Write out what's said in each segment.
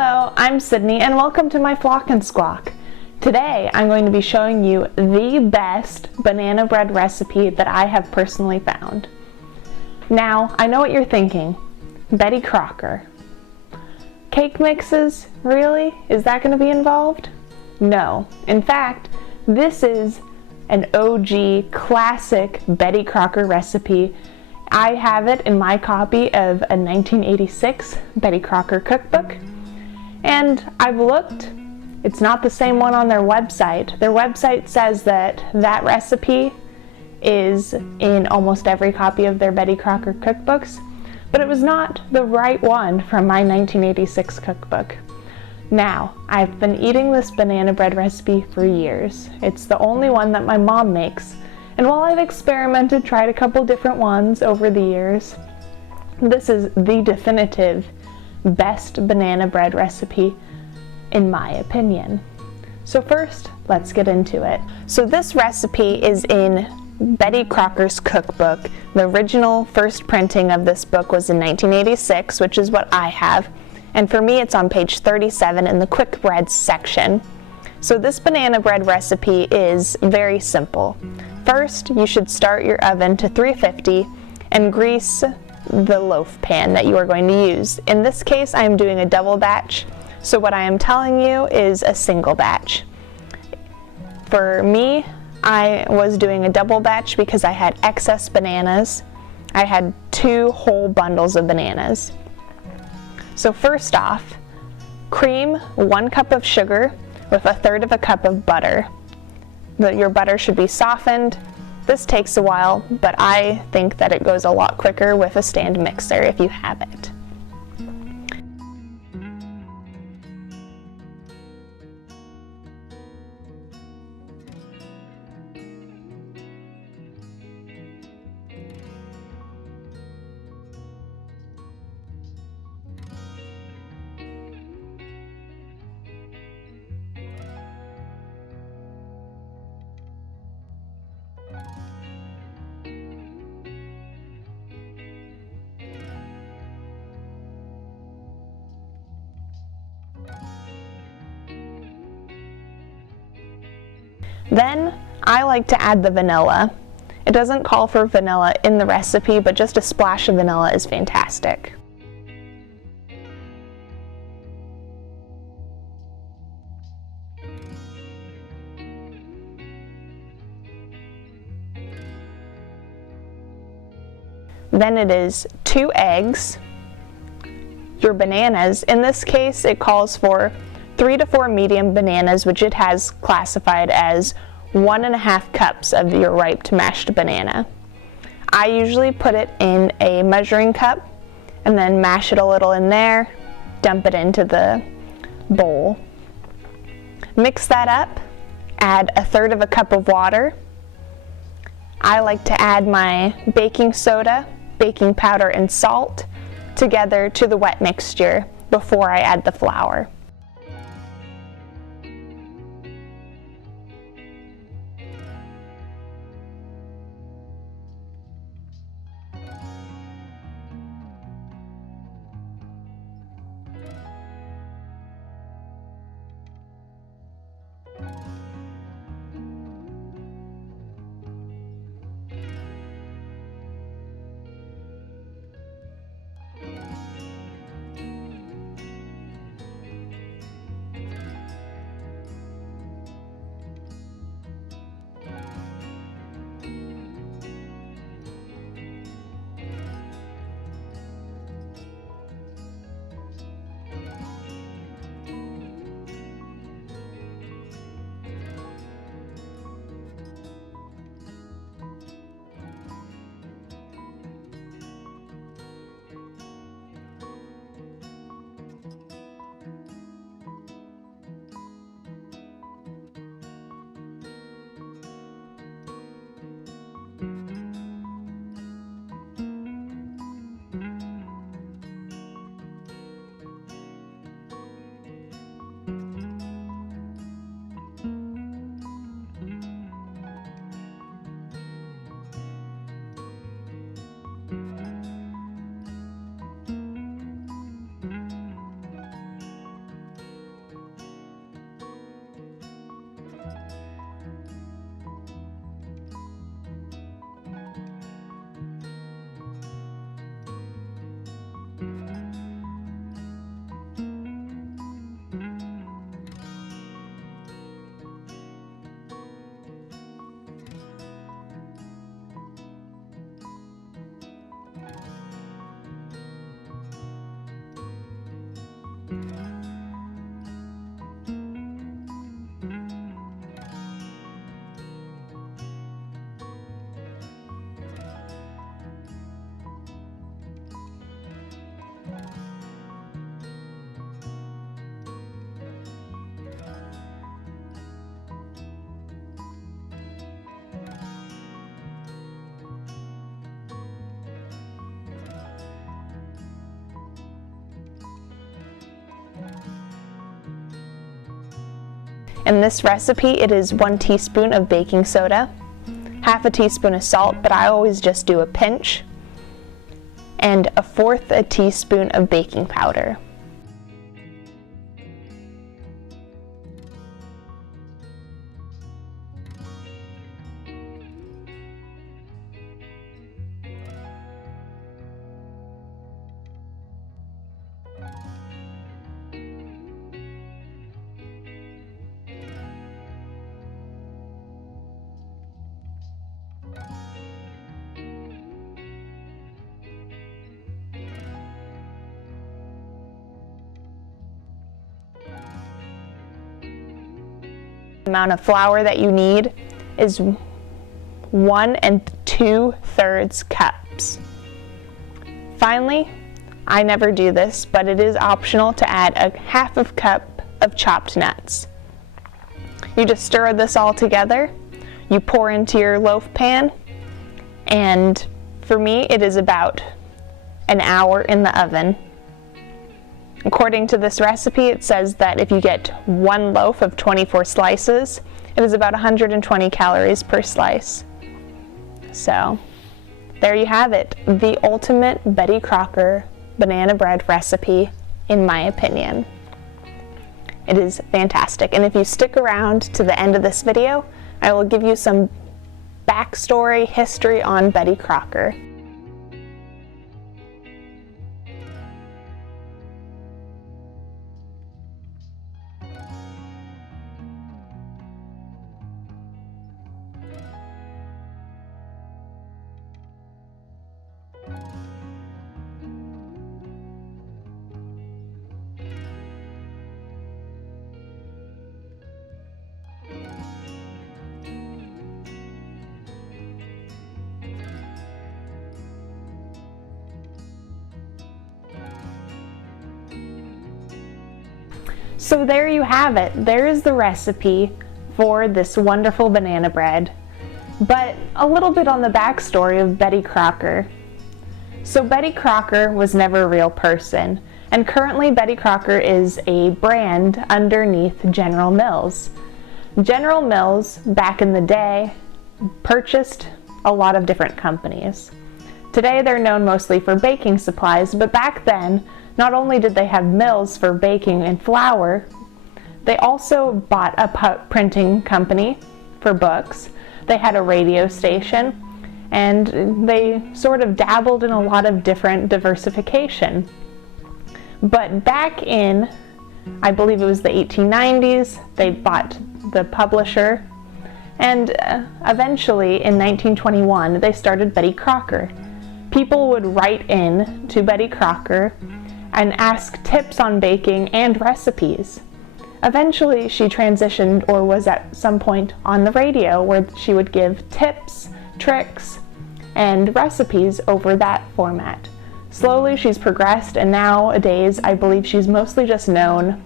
Hello, I'm Sydney and welcome to my Flock and Squawk. Today I'm going to be showing you the best banana bread recipe that I have personally found. Now, I know what you're thinking. Betty Crocker. Cake mixes? Really? Is that going to be involved? No. In fact, this is an OG classic Betty Crocker recipe. I have it in my copy of a 1986 Betty Crocker cookbook. And I've looked, it's not the same one on their website. Their website says that that recipe is in almost every copy of their Betty Crocker cookbooks, but it was not the right one from my 1986 cookbook. Now, I've been eating this banana bread recipe for years. It's the only one that my mom makes, and while I've experimented, tried a couple different ones over the years, this is the definitive best banana bread recipe in my opinion. So first, let's get into it. So this recipe is in Betty Crocker's cookbook. The original first printing of this book was in 1986, which is what I have. And for me, it's on page 37 in the quick breads section. So this banana bread recipe is very simple. First, you should start your oven to 350 and grease the loaf pan that you are going to use. In this case, I am doing a double batch, so what I am telling you is a single batch. For me, I was doing a double batch because I had excess bananas. I had 2 whole bundles of bananas. So first off, cream 1 cup of sugar with 1/3 cup of butter. Your butter should be softened. This takes a while, but I think that it goes a lot quicker with a stand mixer if you have it. Then I like to add the vanilla. It doesn't call for vanilla in the recipe, but just a splash of vanilla is fantastic. Then it is 2 eggs, your bananas. In this case, it calls for 3 to 4 medium bananas, which it has classified as 1.5 cups of your ripe mashed banana. I usually put it in a measuring cup and then mash it a little in there, dump it into the bowl. Mix that up, add 1/3 cup of water. I like to add my baking soda, baking powder, and salt together to the wet mixture before I add the flour. In this recipe, it is 1 teaspoon of baking soda, half a teaspoon of salt, but I always just do a pinch, and 1/4 teaspoon of baking powder. The amount of flour that you need is 1 2/3 cups. Finally, I never do this, but it is optional to add a 1/2 cup of chopped nuts. You just stir this all together, you pour into your loaf pan, and for me it is about an hour in the oven. According to this recipe, it says that if you get 1 loaf of 24 slices, it is about 120 calories per slice. So, there you have it, the ultimate Betty Crocker banana bread recipe, in my opinion. It is fantastic, and if you stick around to the end of this video, I will give you some backstory, history on Betty Crocker. So there you have it. There is the recipe for this wonderful banana bread. But a little bit on the backstory of Betty Crocker. So Betty Crocker was never a real person, and currently Betty Crocker is a brand underneath General Mills. General Mills, back in the day, purchased a lot of different companies. Today they're known mostly for baking supplies, but back then, not only did they have mills for baking and flour, they also bought a printing company for books. They had a radio station, and they sort of dabbled in a lot of different diversification. But back in, I believe it was the 1890s, they bought the publisher, and eventually in 1921 they started Betty Crocker. People would write in to Betty Crocker and ask tips on baking and recipes. Eventually she transitioned, or was at some point on the radio, where she would give tips, tricks, and recipes over that format. Slowly she's progressed, and nowadays I believe she's mostly just known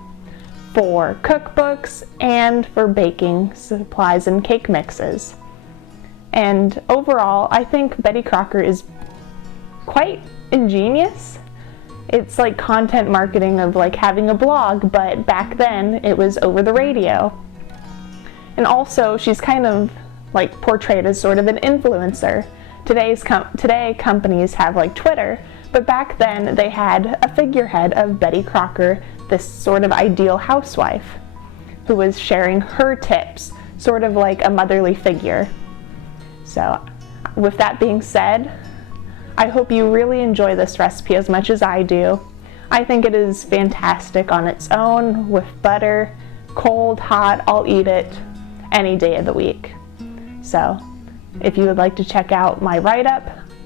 for cookbooks and for baking supplies and cake mixes. And overall, I think Betty Crocker is quite ingenious. It's like content marketing of like having a blog, but back then it was over the radio. And also she's kind of like portrayed as sort of an influencer. Today companies have like Twitter, but back then they had a figurehead of Betty Crocker, this sort of ideal housewife who was sharing her tips, sort of like a motherly figure. So with that being said, I hope you really enjoy this recipe as much as I do. I think it is fantastic on its own, with butter, cold, hot. I'll eat it any day of the week. So if you would like to check out my write-up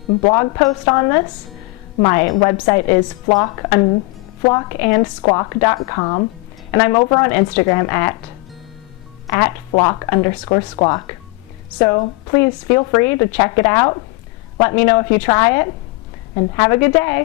blog post on this, my website is flockandsquawk.com, and I'm over on Instagram at flock_squawk. So please feel free to check it out. Let me know if you try it, and have a good day.